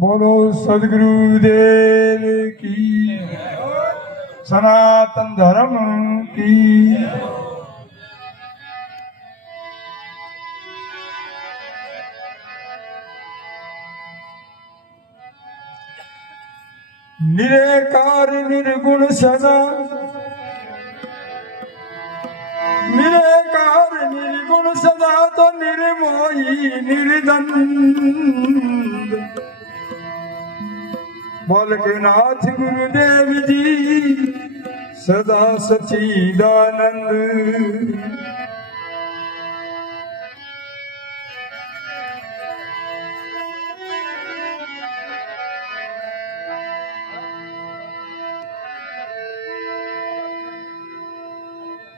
बोलो सदगुरुदेव की, सनातन धर्म की। निराकार निर्गुण सदा, निराकार निर्गुण सदा तो निर्मोही निर्द्वंद। बालकनाथ गुरुदेव जी सदा सच्चिदानंद।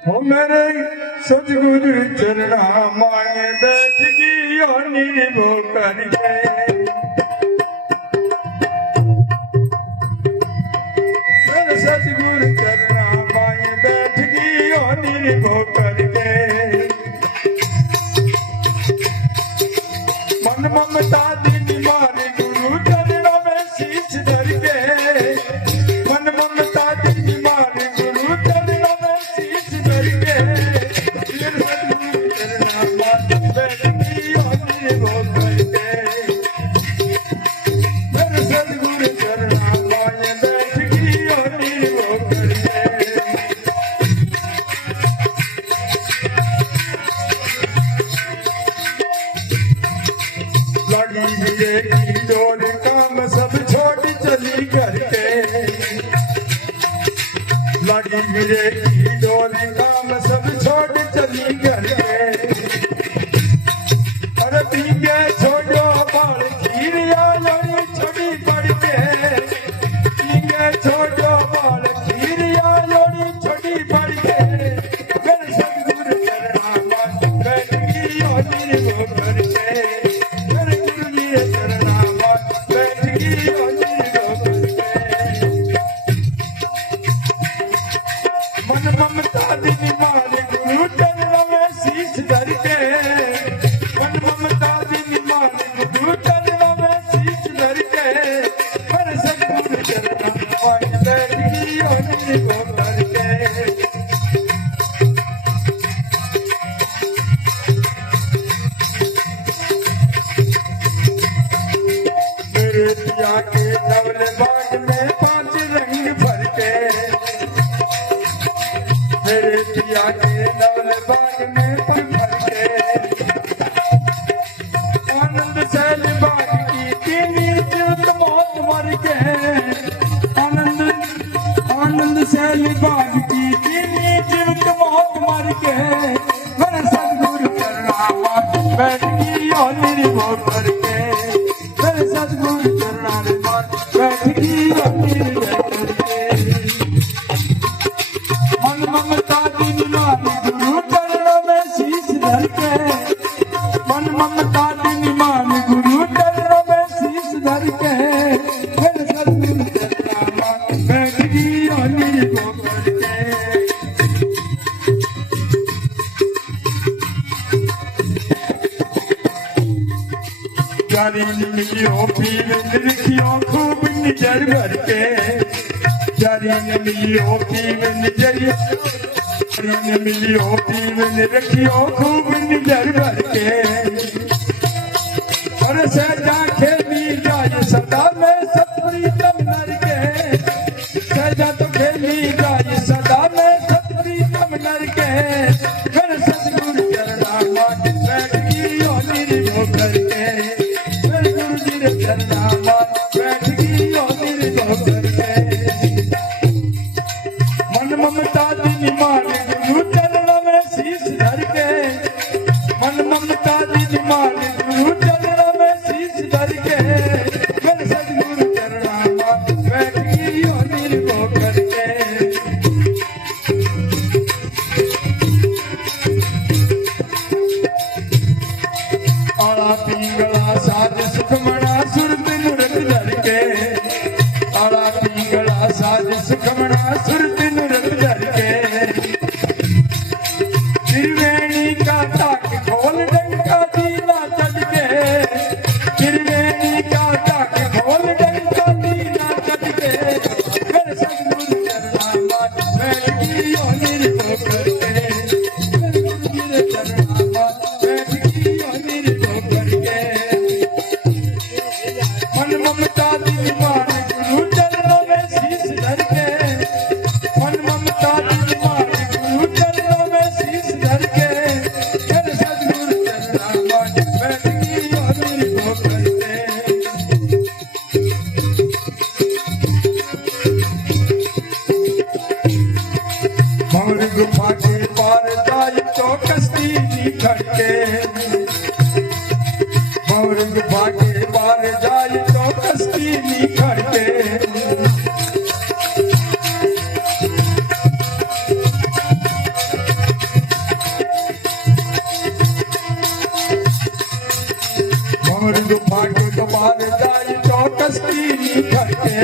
हो मेरे सतगुरु चरणा मांगे बैठ गई निर्भो करके। मेरे सतगुरु चरणा मांगे बैठ गई निर्भो करके। मन ममता दिन मारे गुरु चरणों में शीश धर के। मन ममता दिन मारे गुरु चरणों में शीश धर के। मेरे सतगुरु चरणा मांगे बैठ गई निर्भो करके। मेरे सतगुरु चरणा मांगे बैठ गई निर्भो करके। लगी विजय की डोर काम सब छोड़ चली करके। लगी विजय की डोर काम सब छोड़ चली करके। अरे पीके छोड़ो बाल खीरिया यानी छोड़ी पड़ के। पीके छोड़ो बाल खीरिया यानी छोड़ी पड़ के। मेरे सतगुरु चरणा मांगे बैठ गई निर्भो करके। मेरे गुरु जी चरणा मांगे बैठ गई निर्भो करके। मन ममता दिन मारे गुरु चरणों में शीश धर के। मन ममता दिन मारे गुरु चरणों में शीश धर के। मेरे सतगुरु चरणा मांगे बैठ गई निर्भो करके। मेरे पिया के धवल बाग में 5 रंग भर के। मेरे पिया के धवल बाग में 5 भर के। आनंद सैल बाग की तीनी जीवित मौत मर के। आनंद सैल बाग की तीनी जीवित मौत मर के। मेरे सतगुरु चरणा मांगे बैठ गई निर्भो करके। मेरे सतगुरु चरणा मांगे बैठ गई निर्भो करके। मन ममता दिन मारे गुरु चरणों में शीश धर के। मन ममता दिन मारे गुरु चरणों में शीश धर के। मेरे सतगुरु चरणा मांगे बैठ गई निर्भो करके। जारी मिलियो पीर लिखियो खूब निजर भर के। जारी मिलियो पीर निजर, जारी मिलियो पीर रखियो खूब निजर भर के। और सहजा खेली जाए सदा में सतप्रीतम नर के। सहजा तो खेली जाए सदा में सतप्रीतम नर के। मेरे सतगुरु चरणा मांगे बैठ गई निर्भो करके। मेरे गुरु जी चरणा मांगे बैठ गई निर्भो करके। मन ममता दिन मारे गुरु चरणों में शीश धर के। मन ममता दिन मारे गुरु चरणों में शीश धर के। मेरे सतगुरु चरणा मांगे बैठ गई निर्भो करके। आला पिंगला साध सुखमणा सुरत मुरत मन ममता दी मान गुरु चरणों में शीश धर के, मन ममता दी मान गुरु चरणों में शीश धर के, फिर सदगुरु चरणा मान बैठ की अमीर को करते। भंवर गुफा के पार जाय तो कश्ती निखर के, भंवर गुफा के पार जाय तो कश्ती निखर के, भंवर गुफा के पार जाय तो कश्ती निखर के,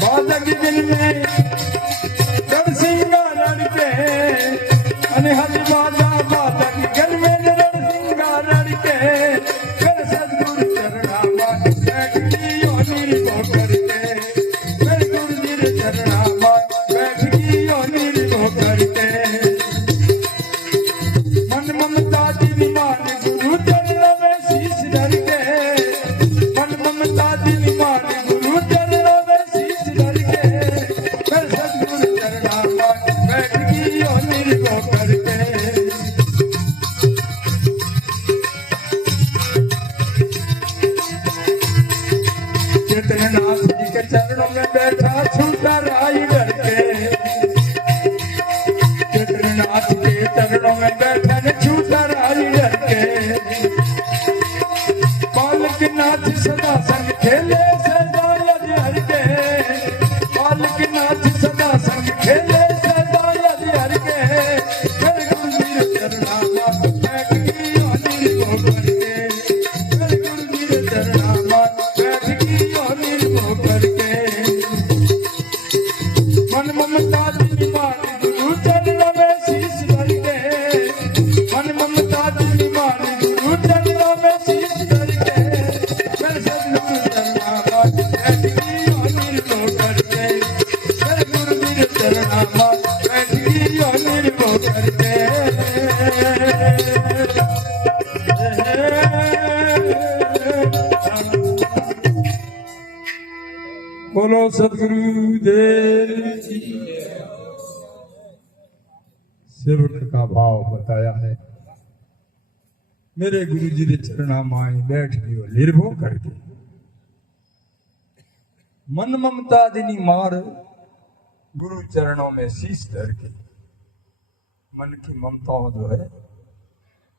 बालक दिल में रण सिंगार के, अने हरि बाजा बालक गल में रण सिंगार के, फिर सदगुरु चरणा मान बैठ की अमीर को करते, फिर गुरु चरणा मान बैठ की अमीर को करते। मन ममता दी मान गुरु चरणों में शीश धर के, मन ममता दी मान गुरु चरणों में शीश धर के, फिर सदगुरु चरणा मान बैठ की अमीर को करते। चेतननाथ जी के चरणों में बैठा छूटा राई डर के, चेतननाथ के चरणों में बैठा न छूटा राई डर के, बालक नाथ सदा संग खेले सदा यदि हर के, बालक नाथ सदा संग खेले सदा यदि हर के, फिर गुरुवीर चरणा मान बैठ की अमीर को करके, फिर गुरुवीर चरणा मान बैठ की अमीर को करके। मन ममता दी मान गुरु चरणों में शीश धर के, मन ममता दी मान गुरु चरणों में शीश धर के, फिर सदगुरु चरणा मान बैठ की अमीर को करके, फिर गुरुवीर चरणा मान बैठ की अमीर को करके। बोलो सदगुरु देव जी। सेवक का भाव बताया है, मेरे गुरु जी ने चरणा माए बैठ गयो निर्भो करके, मन ममता दिनी मार गुरु चरणों में शीश धर के। मन की ममताओं जो है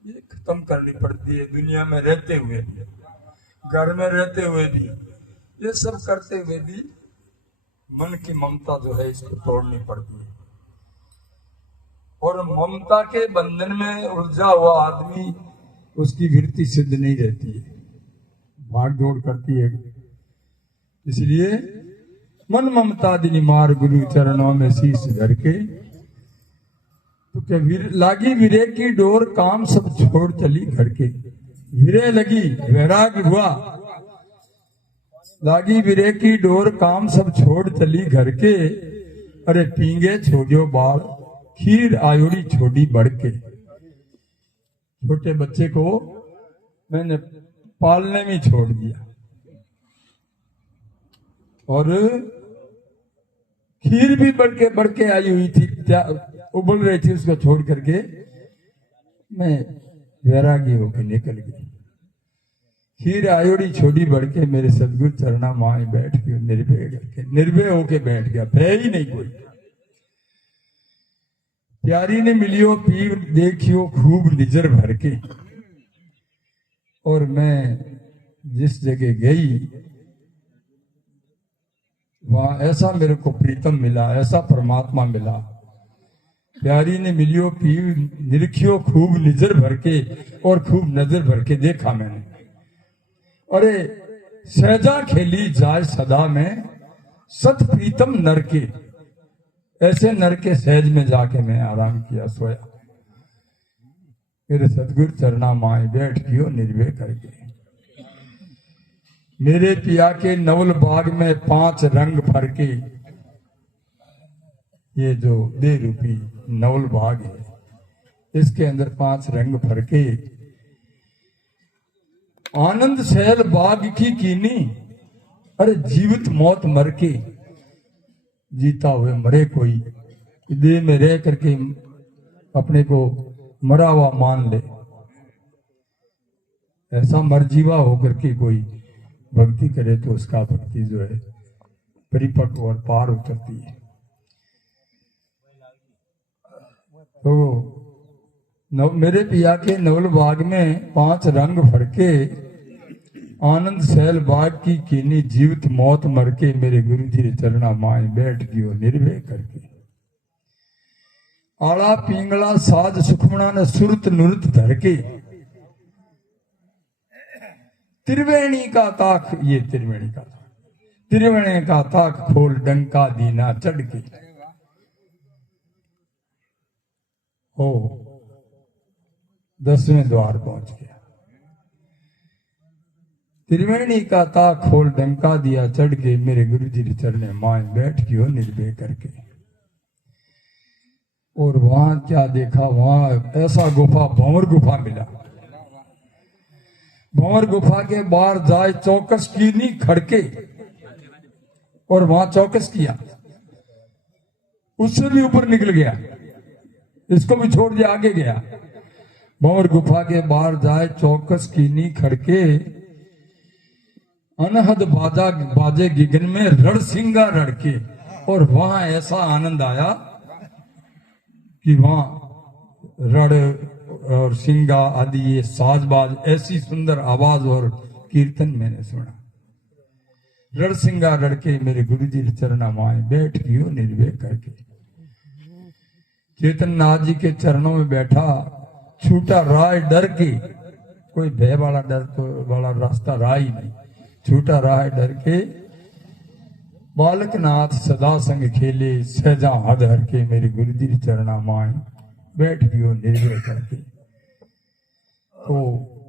ये खत्म करनी पड़ती है, दुनिया में रहते हुए भी, घर में रहते हुए भी, ये सब करते हुए भी मन की ममता जो है इसको तोड़नी पड़ती है। और ममता के बंधन में उलझा हुआ आदमी, उसकी वृत्ति सिद्ध नहीं रहती है, भाग दौड़ करती है। इसलिए मन ममता दिनी मार गुरु चरणों में शीश धर के, तो क्या लागी विरे की डोर काम सब छोड़ चली घर के। विरे लगी वैराग हुआ, लागी विरे की डोर काम सब छोड़ चली घर के, अरे पींगे छोड़ो बाल खीर आयोड़ी छोड़ी बढ़ के। छोटे बच्चे को मैंने पालने में छोड़ दिया और खीर भी बढ़ के आई हुई थी, उबल रही थी, उसको छोड़ करके मैं वैरागी होकर निकल गई। खीर आयोड़ी छोड़ी बढ़ के मेरे सदगुरु चरणा माए बैठ के निर्भय करके, निर्भय होके बैठ गया, भय ही नहीं कोई। प्यारी ने मिलियो पीर देखियो खूब निजर भर के, और मैं जिस जगह गई वहां ऐसा मेरे को प्रीतम मिला, ऐसा परमात्मा मिला। प्यारी ने मिलियो पीर निरखियो खूब निजर भर के, और खूब नजर भर के देखा मैंने। अरे सहजा खेली जाय सदा में सत प्रीतम नर के, ऐसे नर के सहज में जाके मैं आराम किया, सोया। मेरे सदगुरु चरणा माए बैठ गयो निर्भय करके। मेरे पिया के नवल बाग में 5 रंग भर के, ये जो देह रूपी नवल बाग है इसके अंदर 5 रंग भर के, आनंद सहल बाग की कीनी, अरे जीवित मौत मर के, जीता हुए मरे कोई, देह में रह करके अपने को मरा हुआ मान ले, ऐसा मरजीवा होकर के कोई भक्ति करे तो उसका भक्ति जो है परिपक्व और पार उतरती है। तो मेरे पिया के नवल बाग में 5 रंग फड़के, आनंद सहल बाग की कीनी, जीवित मौत मर के, मेरे गुरु जी चरणा माए बैठ गयो निर्भय करके। आला पिंगला साज सुखमना ने सुरत नुरत धर के, त्रिवेणी का ताक, ये त्रिवेणी का ताक, त्रिवेणी का ताक खोल डंका दीना चढ़ के। ओ 10वें द्वार पहुंच गया। त्रिवेणी का ताक खोल डंका दिया चढ़ के, मेरे गुरु जी चरणे माए बैठ गयो निर्भय करके। और वहां क्या देखा, वहां ऐसा गुफा, भंवर गुफा मिला। भंवर गुफा के बाहर जाए चौकस की नहीं खड़के, और वहां चौकस किया, उससे भी ऊपर निकल गया, इसको भी छोड़ दिया, आगे गया। भंवर गुफा के बाहर जाए चौकस की नहीं खड़के, अनहद बाजा बाजे गिगन में रण सिंगा रड़के। और वहां ऐसा आनंद आया कि वहां रण और सिंगा आदि ये साजबाज, ऐसी सुंदर आवाज और कीर्तन मैंने सुना। रण सिंगा रड़के, मेरे गुरु जी चरणा माए बैठ गयो निर्भय करके। चेतन नाथ जी के चरणों में बैठा, छूटा राह डर के, कोई भय वाला डर तो वाला रास्ता राह ही नहीं, छूटा राह डर के। बालक नाथ सदा संग खेले, सहजा हद हर के, मेरे गुरु जी चरणा माए बैठ गयो निर्भय करके। तो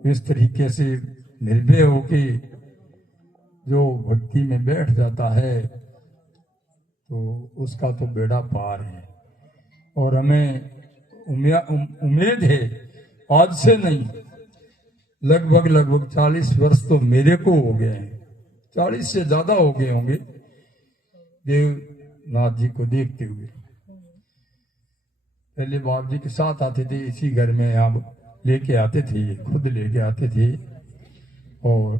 इस तरीके से निर्भय होके जो भक्ति में बैठ जाता है तो उसका तो बेड़ा पार है। और हमें उम्मीद है, आज से नहीं, लगभग 40 वर्ष तो मेरे को हो गए हैं, 40 से ज्यादा हो गए होंगे देवनाथ जी को देखते हुए। पहले बाप जी के साथ आते थे, इसी घर में आप लेके आते थे, ये खुद लेके आते थे। और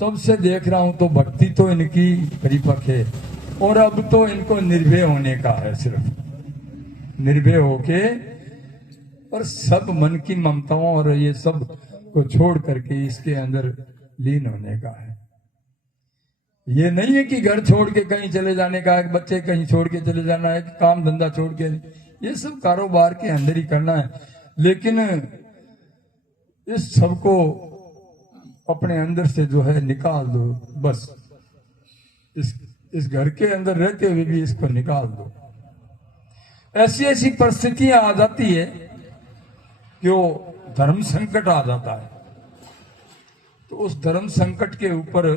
तब से देख रहा हूं तो भक्ति तो इनकी परिपक्व है, और अब तो इनको निर्भय होने का है, सिर्फ निर्भय होके, और सब मन की ममताओं और ये सब को छोड़ करके इसके अंदर लीन होने का है। ये नहीं है कि घर छोड़ के कहीं चले जाने का है, बच्चे कहीं छोड़ के चले जाना है, काम धंधा छोड़ के, ये सब कारोबार के अंदर ही करना है। लेकिन इस सबको अपने अंदर से जो है निकाल दो, बस इस घर के अंदर रहते हुए भी इसको निकाल दो। ऐसी ऐसी परिस्थितियां आ जाती है कि वो धर्म संकट आ जाता है, तो उस धर्म संकट के ऊपर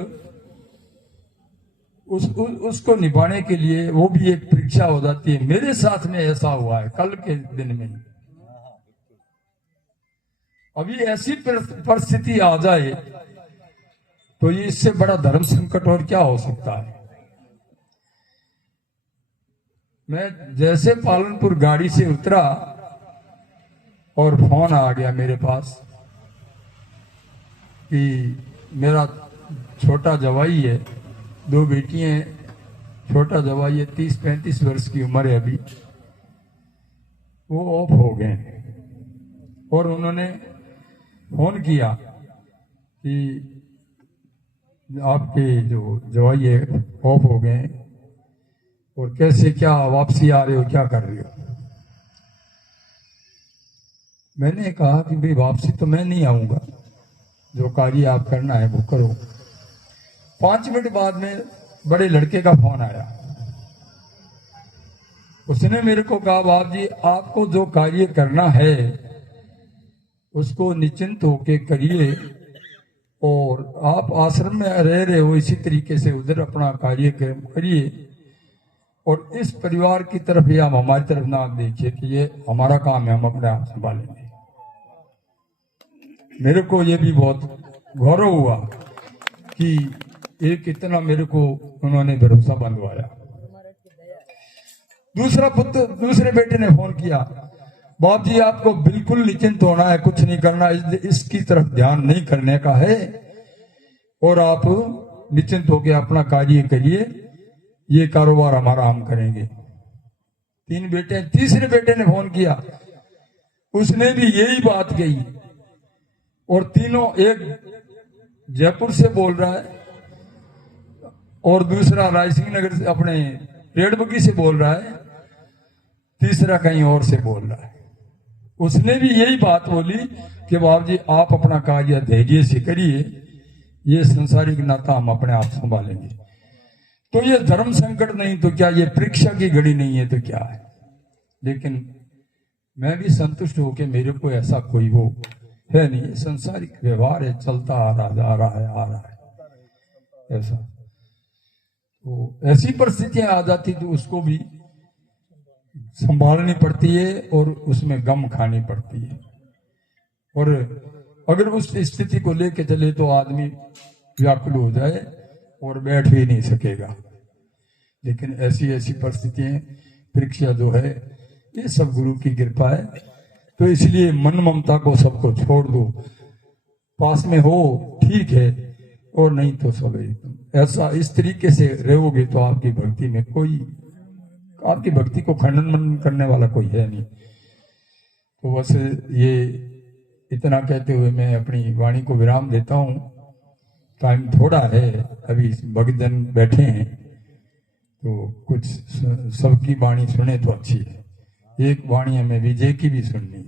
उसको निभाने के लिए वो भी एक परीक्षा हो जाती है। मेरे साथ में ऐसा हुआ है कल के दिन में। अभी ऐसी परिस्थिति आ जाए तो ये इससे बड़ा धर्म संकट और क्या हो सकता है। मैं जैसे पालनपुर गाड़ी से उतरा और फोन आ गया मेरे पास कि मेरा छोटा जवाई है, 2 बेटियां, छोटा जवाई है, 30-35 वर्ष की उम्र है अभी, वो ऑफ हो गए। और उन्होंने फोन किया कि आपके जो जवाई है ऑफ हो गए, और कैसे, क्या वापसी आ रहे हो, क्या कर रहे हो। मैंने कहा कि भाई वापसी तो मैं नहीं आऊंगा, जो कार्य आप करना है वो करो। 5 मिनट बाद में बड़े लड़के का फोन आया। उसने मेरे को कहा, बाप जी आपको जो कार्य करना है उसको निश्चिंत होके करिए, और आप आश्रम में रह रहे हो इसी तरीके से उधर अपना कार्य करिए, और इस परिवार की तरफ या हमारी तरफ ना देखिए कि ये हमारा काम है, हम अपने आप संभालेंगे। मेरे को ये भी बहुत गौरव हुआ कि एक इतना मेरे को उन्होंने भरोसा बंधवाया। दूसरे बेटे ने फोन किया, बाप जी आपको बिल्कुल निश्चिंत होना है, कुछ नहीं करना, इसकी तरफ ध्यान नहीं करने का है और आप निश्चिंत होकर अपना कार्य करिए, ये कारोबार हमारा हम करेंगे। 3 बेटे, तीसरे बेटे ने फोन किया, उसने भी यही बात कही और तीनों, एक जयपुर से बोल रहा है और दूसरा रायसिंह नगर से अपने रेडबगी से बोल रहा है, तीसरा कहीं और से बोल रहा है। उसने भी यही बात बोली कि बाबू जी आप अपना कार्य धैर्य से करिए, ये संसारिक नाता हम अपने आप संभालेंगे। तो ये धर्म संकट नहीं तो क्या, ये परीक्षा की घड़ी नहीं है तो क्या है। लेकिन मैं भी संतुष्ट हो के, मेरे को ऐसा कोई वो है नहीं, ये संसारिक व्यवहार है, चलता आ रहा है ऐसा। तो ऐसी परिस्थितियां आ जाती तो उसको भी संभालनी पड़ती है और उसमें गम खानी पड़ती है। और अगर उस स्थिति को लेके चले तो आदमी व्याकुल हो जाए और बैठ भी नहीं सकेगा। लेकिन ऐसी परिस्थितियां, परीक्षा जो है, ये सब गुरु की कृपा है। तो इसलिए मन ममता को सबको छोड़ दो, पास में हो ठीक है और नहीं तो सब ऐसा इस तरीके से रहोगे तो आपकी भक्ति में कोई, आपकी भक्ति को खंडन मनन करने वाला कोई है नहीं। तो बस ये इतना कहते हुए मैं अपनी वाणी को विराम देता हूँ। टाइम थोड़ा है, अभी भक्तजन बैठे हैं तो कुछ सबकी वाणी सुने तो अच्छी है। एक वाणी हमें विजय की भी सुननी है।